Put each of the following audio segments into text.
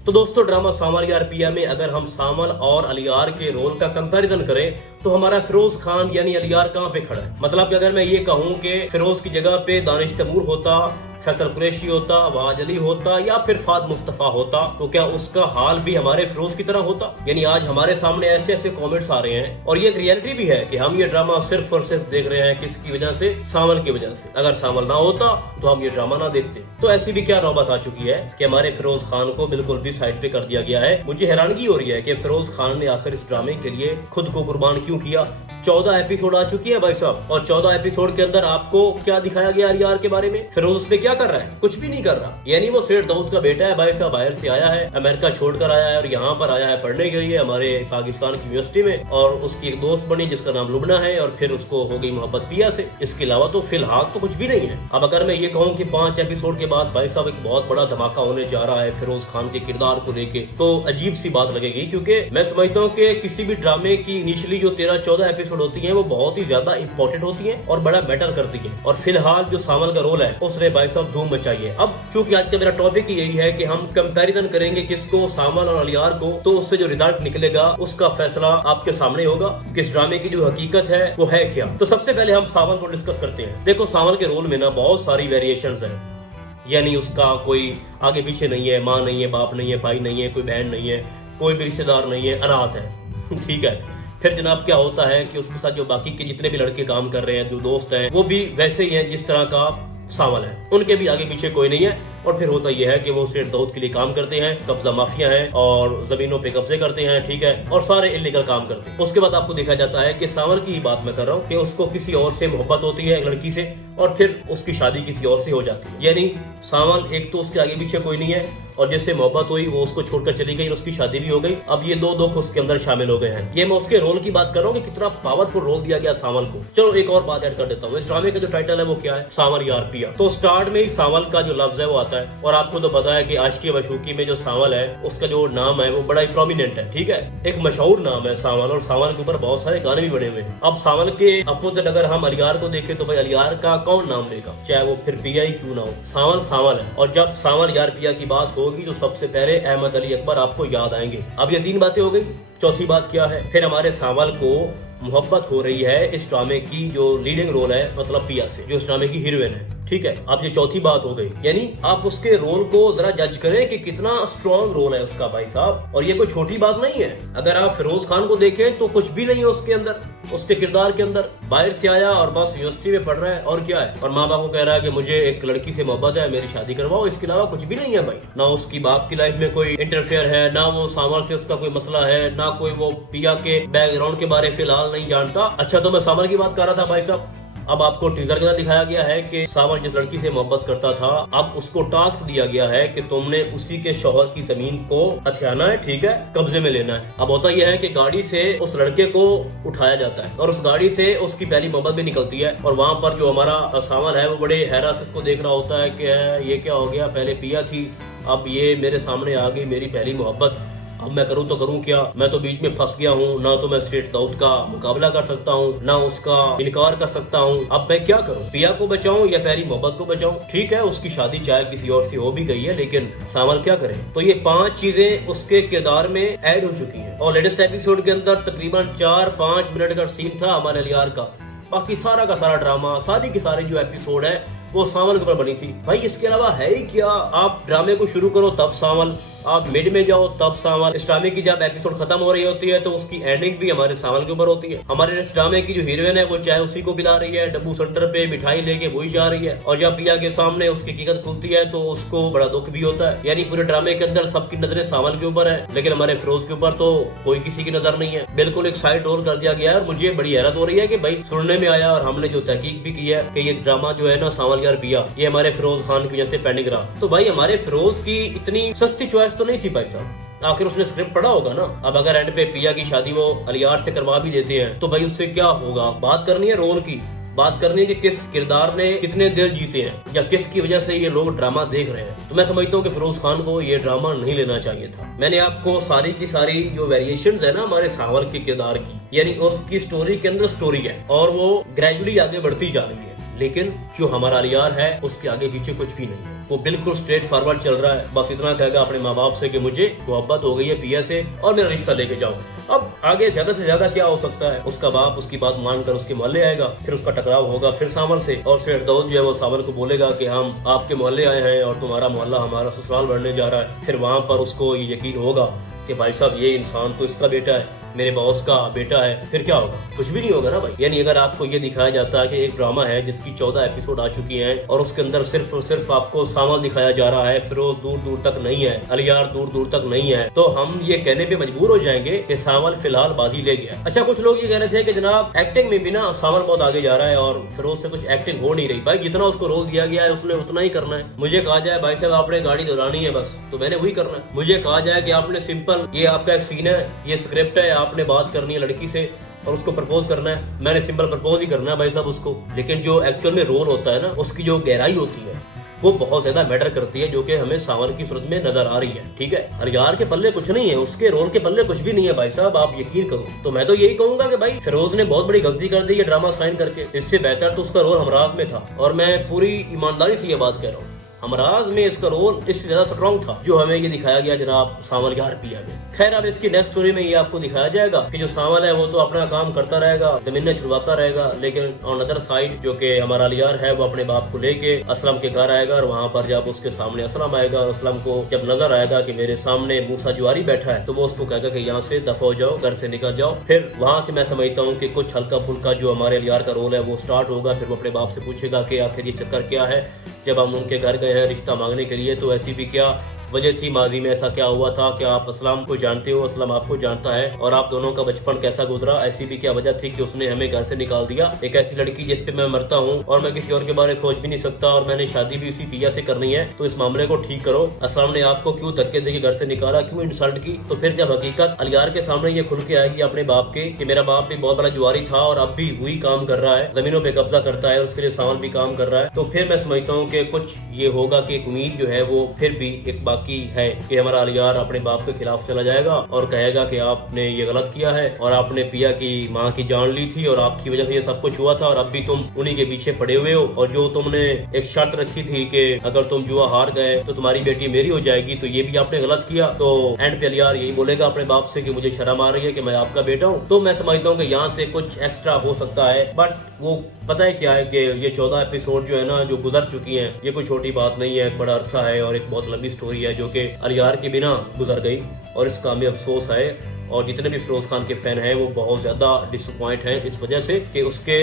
तो दोस्तों ड्रामा सामल यार पिया में अगर हम सामल और अलियार के रोल का कंपैरिजन करें तो हमारा फिरोज खान यानी अलियार कहाँ पे खड़ा है। मतलब कि अगर मैं ये कहूँ कि फिरोज की जगह पे दानिश तैमूर होता, फैसल कुरैशी होता, वाज अली होता या फिर फाद मुस्तफा होता तो क्या उसका हाल भी हमारे फिरोज की तरह होता। यानी आज हमारे सामने ऐसे ऐसे कमेंट्स आ रहे हैं और ये एक रियलिटी भी है कि हम ये ड्रामा सिर्फ और सिर्फ देख रहे हैं किसकी वजह से, सामल की वजह से। अगर सामल ना होता तो हम ये ड्रामा ना देखते। तो ऐसी भी क्या नौबत आ चुकी है कि हमारे फिरोज खान को बिल्कुल भी साइड पे कर दिया गया है। मुझे हैरानगी हो रही है कि फिरोज खान ने आखिर इस ड्रामे के लिए खुद को कुर्बान क्यों किया। 14 एपिसोड आ चुकी है भाई साहब और 14 एपिसोड के अंदर आपको क्या दिखाया गया अलियार के बारे में। फिरोज उसमें क्या कर रहा है? कुछ भी नहीं कर रहा। यानी वो सेठ दाऊद का बेटा है भाई साहब, बाहर से आया है, अमेरिका छोड़कर आया है और यहाँ पर आया है पढ़ने के लिए हमारे पाकिस्तान की यूनिवर्सिटी में। और उसकी एक दोस्त बनी जिसका नाम लुबना है और फिर उसको हो गई मोहब्बत पिया से। इसके अलावा तो फिलहाल तो कुछ भी नहीं है। अब अगर मैं ये कहूँ कि 5 एपिसोड के बाद भाई साहब एक बहुत बड़ा धमाका होने जा रहा है फिरोज खान के किरदार को लेके, तो अजीब सी बात लगेगी। क्योंकि मैं समझता हूँ कि किसी भी ड्रामे की इनिशियली जो 13-14 एपिसोड होती है वो बहुत ही ज्यादा इंपॉर्टेंट होती है और बड़ा मैटर करती है। और फिलहाल जो सामल का रोल है उसने भाई साहब धूम मचाई है। अब चूंकि आज का मेरा टॉपिक ही यही है कि हम कंपैरिजन करेंगे किसको, सामल और अलियार को, तो उससे जो रिजल्ट निकलेगा उसका फैसला आपके सामने होगा कि इस ड्रामे की जो हकीकत है वो है क्या। तो सबसे पहले हम सामल को डिस्कस करते हैं। देखो सामल के रोल में ना बहुत सारी वेरिएशंस हैं। यानी उसका कोई आगे पीछे नहीं है, माँ नहीं है, बाप नहीं है, भाई नहीं है, कोई बहन नहीं है, कोई भी रिश्तेदार नहीं है, अनाथ है। ठीक है। फिर जनाब क्या होता है कि उसके साथ जो बाकी के जितने भी लड़के काम कर रहे हैं, जो दोस्त हैं, वो भी वैसे ही हैं जिस तरह का सामल है। उनके भी आगे पीछे कोई नहीं है। और फिर होता यह है कि वो सेठ दाऊद के लिए काम करते हैं, कब्जा माफिया हैं और जमीनों पे कब्जे करते हैं। ठीक है। और सारे इलीगल काम करते हैं। उसके बाद आपको देखा जाता है कि सामल की ही बात मैं कर रहा हूँ कि उसको किसी और से मोहब्बत होती है, एक लड़की से, और फिर उसकी शादी किसी और से हो जाती है। यानी सामल एक तो उसके आगे पीछे कोई नहीं है और जिससे मोहब्बत हुई वो उसको छोड़कर चली गई और उसकी शादी भी हो गई। अब ये दो दुख उसके अंदर शामिल हो गए हैं। ये मैं उसके रोल की बात कर रहा हूँ कि कितना पावरफुल रोल दिया गया सामल को। चलो एक और बात ऐड कर देता हूँ। इस ड्रामे का जो टाइटल है वो क्या है? सामल यार पिया। तो स्टार्ट में ही सामल का जो लफ्ज है वो आता है और आपको तो पता है कि आशिकी मशूकी में जो सामल है उसका जो नाम है वो बड़ा ही प्रोमिनेंट है। ठीक है। एक मशहूर नाम है सामल और सामल के ऊपर बहुत सारे गाने भी बने हुए हैं। अब सामल के अपोजिट अगर हम अलियार को देखें तो भाई अलियार का कौन नाम लेगा, चाहे वो फिर पिया ही क्यों ना हो। सामल सामल है। और जब सामल यार पिया की बात होगी तो सबसे पहले अहमद अली अकबर आपको याद आएंगे। अब ये 3 बातें हो गई। चौथी बात क्या है? फिर हमारे सामल को मोहब्बत हो रही है इस ड्रामे की जो लीडिंग रोल है मतलब पिया से, जो इस ड्रामे की हीरोइन है। ठीक है। अब ये चौथी बात हो गई। यानी आप उसके रोल को जरा जज करें कि कितना स्ट्रॉन्ग रोल है उसका भाई साहब। और ये कोई छोटी बात नहीं है। अगर आप फिरोज खान को देखें तो कुछ भी नहीं है उसके अंदर, उसके किरदार के अंदर। बाहर से आया और बस यूनिवर्सिटी में पढ़ रहा है और क्या है, और माँ बाप को कह रहा है कि मुझे एक लड़की से मोहब्बत है, मेरी शादी करवाओ। इसके अलावा कुछ भी नहीं है भाई। ना उसकी बाप की लाइफ में कोई इंटरफेयर है, ना वो सामल से उसका कोई मसला है, ना कोई वो पिया के बैकग्राउंड के बारे फिलहाल नहीं जानता। अच्छा तो मैं सामल की बात कर रहा था भाई साहब। अब आपको टीजर के अंदर दिखाया गया है कि सामल जिस लड़की से मोहब्बत करता था अब उसको टास्क दिया गया है कि तुमने उसी के शौहर की जमीन को हथियाना है। ठीक है। कब्जे में लेना है। अब होता यह है कि गाड़ी से उस लड़के को उठाया जाता है और उस गाड़ी से उसकी पहली मोहब्बत भी निकलती है। और वहाँ पर जो हमारा सामल है वो बड़े हैरान से उसको देख रहा होता है कि ये क्या हो गया, पहले पिया थी अब ये मेरे सामने आ गई मेरी पहली मोहब्बत। अब मैं करूँ तो करूँ क्या, मैं तो बीच में फंस गया हूँ। ना तो मैं सेठ दाऊद का मुकाबला कर सकता हूँ, ना उसका इनकार कर सकता हूँ। अब मैं क्या करूँ, पिया को बचाऊं या पहली मोहब्बत को बचाऊं? ठीक है उसकी शादी चाहे किसी और से हो भी गई है, लेकिन सामल क्या करे। तो ये 5 चीजें उसके किरदार में ऐड हो चुकी है। और लेटेस्ट एपिसोड के अंदर तकरीबन 4-5 मिनट का सीन था हमारे अलियार का। बाकी सारा का सारा ड्रामा, सारी की सारी जो एपिसोड है वो सामल के ऊपर बनी थी भाई। इसके अलावा है ही क्या। आप ड्रामे को शुरू करो तब सामल, आप मिड में जाओ तब सामल। इस ड्रामे की जब एपिसोड खत्म हो रही होती है तो उसकी एंडिंग भी हमारे सामल के ऊपर होती है। हमारे इस ड्रामे की जो हीरोइन है वो चाहे उसी को पिला रही है, डब्बू सेंटर पे मिठाई लेके वही जा रही है, और जब पिया के सामने उसकी हकीकत खुलती है तो उसको बड़ा दुख भी होता है। यानी पूरे ड्रामे के अंदर सबकी नजरें सामल के ऊपर है, लेकिन हमारे फिरोज के ऊपर तो कोई किसी की नजर नहीं है। बिल्कुल एक साइड रोल कर दिया गया है। और मुझे बड़ी हैरत हो रही है कि भाई सुनने में आया और हमने जो तहकीक भी की है कि ये ड्रामा जो है ना सामल यार पिया, ये हमारे फिरोज खान की वजह से पेंडिंग रहा। तो भाई हमारे फिरोज की इतनी सस्ती चॉइस तो नहीं थी भाई साहब। आखिर उसने स्क्रिप्ट पढ़ा होगा ना। अब अगर एंड पे पिया की शादी वो अलियार से करवा भी देते हैं तो भाई उससे क्या होगा। बात करनी है रोल की, बात करनी है कि किस किरदार ने कितने दिल जीते हैं या किसकी वजह से ये लोग ड्रामा देख रहे हैं। तो मैं समझता हूँ कि फिरोज खान को ये ड्रामा नहीं लेना चाहिए था। मैंने आपको सारी की सारी जो वेरिएशंस है ना हमारे सावल के किरदार की, यानी उसकी स्टोरी के अंदर स्टोरी है और वो ग्रेजुअली आगे बढ़ती जा रही है, लेकिन जो हमारा अलियार है उसके आगे पीछे कुछ भी नहीं है। वो बिल्कुल स्ट्रेट फॉरवर्ड चल रहा है, बस इतना कहेगा अपने माँ बाप से कि मुझे मोहब्बत हो गई है पिया से और मेरा रिश्ता लेके जाओ। अब आगे ज्यादा से ज्यादा क्या हो सकता है, उसका बाप उसकी बात मानकर उसके मोहल्ले आएगा, फिर उसका टकराव होगा फिर सावन से, और सेठ दाऊद जो है वो सावन को बोलेगा कि हम आपके मोहल्ले आए हैं और तुम्हारा मोहल्ला हमारा ससुराल बढ़ने जा रहा है। फिर वहां पर उसको ये यकीन होगा कि भाई साहब ये इंसान तो इसका बेटा है, मेरे बॉस का बेटा है। फिर क्या होगा, कुछ भी नहीं होगा ना भाई। यानी अगर आपको ये दिखाया जाता है कि एक ड्रामा है जिसकी 14 एपिसोड आ चुकी हैं और उसके अंदर सिर्फ और सिर्फ आपको सावन दिखाया जा रहा है, फिरोज दूर दूर तक नहीं है, अलियार दूर दूर तक नहीं है, तो हम ये कहने पे मजबूर हो जाएंगे कि सावन फिलहाल बाजी ले गया। अच्छा, कुछ लोग ये कह रहे थे कि जनाब एक्टिंग में भी ना सावन बहुत आगे जा रहा है और फिरोज से कुछ एक्टिंग हो नहीं रही। भाई जितना उसको रोल दिया गया है उसने उतना ही करना है। मुझे कहा जाए भाई साहब आपने गाड़ी दौड़ानी है बस, तो मैंने वही करना है। मुझे कहा जाए कि आपने सिंपल ये आपका एक सीन है, ये स्क्रिप्ट है, आपने बात करनी है लड़की से और उसको प्रपोज करना है, मैंने सिंपल प्रपोज ही करना है भाई साहब उसको। लेकिन जो एक्चुअल में रोल होता है ना, उसकी जो गहराई होती है वो बहुत ज्यादा मैटर करती है, जो कि हमें सावन की सूरत में नजर आ रही है। ठीक है, अलियार के पल्ले कुछ नहीं है, उसके रोल के पल्ले कुछ भी नहीं है भाई साहब, आप यकीन करो। तो मैं तो यही कहूंगा कि भाई फिरोज ने बहुत बड़ी गलती कर दी है ड्रामा साइन करके, इससे बेहतर तो उसका रोल हमराज में था। और मैं पूरी ईमानदारी से ये बात कह रहा हूँ, हमराज में इसका रोल इससे ज्यादा स्ट्रॉन्ग था जो हमें ये दिखाया गया जनाब सावन यार पिया में। खैर अब इसकी नेक्स्ट स्टोरी में ये आपको दिखाया जाएगा कि जो सावन है वो तो अपना काम करता रहेगा, जमीनें छुड़वाता रहेगा, लेकिन ऑन अदर साइड जो कि हमारा अलियार है वो अपने बाप को लेके असलम के घर आएगा और वहाँ पर जब उसके सामने असलम आएगा और असलम को जब नजर आएगा कि मेरे सामने मूसा जुआरी बैठा है, तो वो उसको कहेगा कि यहाँ से दफा हो जाओ, घर से निकल जाओ। फिर वहाँ से मैं समझता हूँ कि कुछ हल्का फुल्का जो हमारे अलियार का रोल है वो स्टार्ट होगा। फिर वो अपने बाप से पूछेगा कि आखिर ये चक्कर क्या है, जब हम उनके घर गए हैं रिश्ता मांगने के लिए तो ऐसी भी क्या वजह थी, माजी में ऐसा क्या हुआ था कि आप असलम को जानते हो, असलम आपको जानता है, और आप दोनों का बचपन कैसा गुजरा, ऐसी भी क्या वजह थी कि उसने हमें घर से निकाल दिया। एक ऐसी लड़की जिस पे मैं मरता हूँ और मैं किसी और के बारे में सोच भी नहीं सकता और मैंने शादी भी इसी पिया से करनी है, तो इस मामले को ठीक करो। असलम ने आपको क्यों धक्के देके घर से निकाला, क्यों इंसल्ट की। तो फिर जब हकीकत अलियार के सामने ये खुल के आएगी अपने बाप के कि मेरा बाप भी बहुत बड़ा जुआरी था और अब भी वही काम कर रहा है, जमीनों पे कब्जा करता है, उसके लिए सावन भी काम कर रहा है, तो फिर मैं समझता हूँ कि कुछ ये होगा कि उम्मीद जो है वो फिर भी एक बाकी है कि हमारा अलियार अपने बाप के खिलाफ चला जाएगा और कहेगा कि आपने ये गलत किया है और आपने पिया की माँ की जान ली थी और आपकी वजह से ये सब कुछ हुआ था और अब भी तुम उन्हीं के पीछे पड़े हुए हो, और जो तुमने एक शर्त रखी थी कि अगर तुम जुआ हार गए तो तुम्हारी बेटी मेरी हो जाएगी, तो ये भी आपने गलत किया। तो एंड पे अलियार यही बोलेगा अपने बाप से कि मुझे शर्म आ रही है कि मैं आपका बेटा हूँ। तो मैं समझता हूँ कि यहाँ से कुछ एक्स्ट्रा हो सकता है, बट वो पता है क्या है कि ये 14 एपिसोड जो है ना जो गुजर चुकी हैं, ये कोई छोटी बात नहीं है, एक बड़ा अरसा है और एक बहुत लंबी स्टोरी है जो कि अलियार के बिना गुजर गई और इसका हमें अफसोस है। और जितने भी फिरोज खान के फैन हैं वो बहुत ज्यादा डिसअपॉइंट हैं इस वजह से कि उसके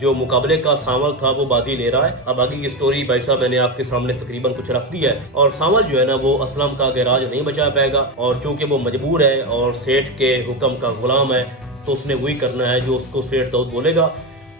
जो मुकाबले का सावल था वो बाजी ले रहा है। अब आगे की स्टोरी भाई साहब मैंने आपके सामने तकरीबन कुछ रख दी है और सावल जो है ना वो असलम का गैराज नहीं बचा पाएगा, और चूंकि वो मजबूर है और सेठ के हुक्म का गुलाम है तो उसने वही करना है जो उसको सेठ दाऊद बोलेगा।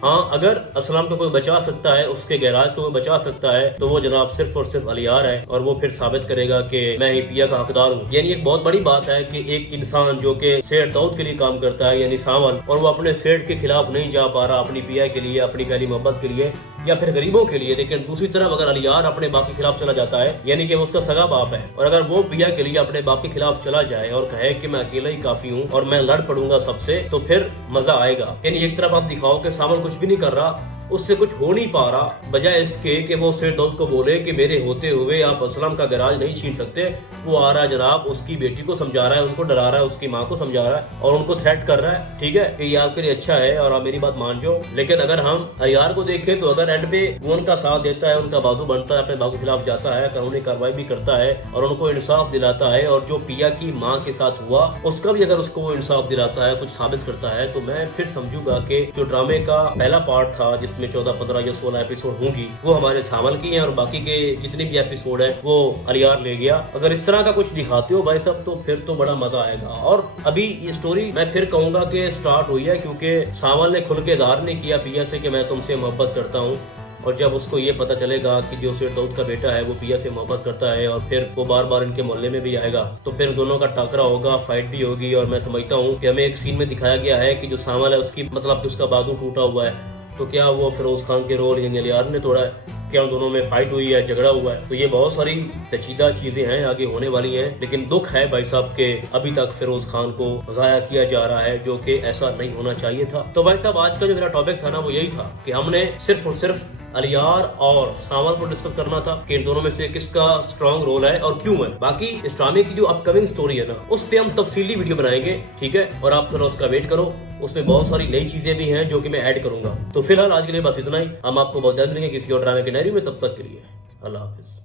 हाँ, अगर असलम को कोई बचा सकता है, उसके गैराज को कोई बचा सकता है, तो वो जनाब सिर्फ और सिर्फ अलियार है और वो फिर साबित करेगा कि मैं ही पिया का हकदार हूँ। यानी एक बहुत बड़ी बात है कि एक इंसान जो कि सेठ दाऊद के लिए काम करता है यानी सावन, और वो अपने सेठ के खिलाफ नहीं जा पा रहा अपनी पिया के लिए, अपनी पहली मोहब्बत के लिए या फिर गरीबों के लिए, लेकिन दूसरी तरफ अगर अलियार अपने बाप के खिलाफ चला जाता है यानी कि वो उसका सगा बाप है, और अगर वो पिया के लिए अपने बाप के खिलाफ चला जाए और कहे कि मैं अकेला ही काफी हूँ और मैं लड़ पड़ूंगा सबसे, तो फिर मजा आएगा। यानी एक तरफ आप दिखाओ कि सावन कुछ भी नहीं कर रहा, उससे कुछ हो नहीं पा रहा, बजाय इसके कि वो सेठ दाऊद को बोले कि मेरे होते हुए आप असलम का गैराज नहीं छीन सकते, वो आ रहा है जनाब उसकी बेटी को समझा रहा है, उनको डरा रहा है, उसकी माँ को समझा रहा है और उनको थ्रेट कर रहा है, ठीक है, कि ये आपके लिए अच्छा है और आप मेरी बात मान जाओ। लेकिन अगर हम अलियार को देखें तो अगर एंड पे वो उनका साथ देता है, उनका बाजू बनता है, अपने बाबू के खिलाफ जाता है, कानूनी कार्रवाई भी करता है और उनको इंसाफ दिलाता है, और जो पिया की माँ के साथ हुआ उसका भी अगर उसको इंसाफ दिलाता है, कुछ साबित करता है, तो मैं फिर समझूंगा कि जो ड्रामे का पहला पार्ट था जिसमें 14, 15 या 16 एपिसोड होंगी वो हमारे सावल की हैं और बाकी के जितने भी एपिसोड है वो अलियार ले गया। अगर इस तरह का कुछ दिखाते हो भाई साहब तो फिर तो बड़ा मजा आएगा। और अभी ये स्टोरी मैं फिर कहूंगा कि स्टार्ट हुई है क्योंकि सावल ने खुल के इज़हार नहीं किया पिया से कि मैं तुमसे मोहब्बत करता हूँ, और जब उसको ये पता चलेगा कि जो सेठ दाऊद का बेटा है वो पिया से मोहब्बत करता है और फिर वो बार बार इनके मोहल्ले में भी आएगा, तो फिर दोनों का टाकरा होगा, फाइट भी होगी। और मैं समझता हूँ कि हमें एक सीन में दिखाया गया है कि जो सावल है उसकी मतलब कि उसका बाजू टूटा हुआ है, तो क्या वो फिरोज खान के रोल यानी अलियार ने तोड़ा है, क्या उन दोनों में फाइट हुई है, झगड़ा हुआ है, तो ये बहुत सारी पेचीदा चीजें हैं आगे होने वाली हैं। लेकिन दुख है भाई साहब के अभी तक फिरोज खान को जाया किया जा रहा है जो कि ऐसा नहीं होना चाहिए था। तो भाई साहब आज का जो मेरा टॉपिक था ना वो यही था कि हमने सिर्फ और सिर्फ अलियार और सावन को डिस्कस करना था कि इन दोनों में से किसका स्ट्रॉन्ग रोल है और क्यों है। बाकी इस ड्रामे की जो अपकमिंग स्टोरी है ना, उस पे हम तफसीली वीडियो बनाएंगे, ठीक है। और आप थोड़ा उसका वेट करो, उसमें बहुत सारी नई चीजें भी हैं जो कि मैं ऐड करूंगा। तो फिलहाल आज के लिए बस इतना ही। हम आपको बहुत जल्द मिलेंगे किसी और ड्रामे के नैरी में। तब तक के लिए अल्लाह हाफिज।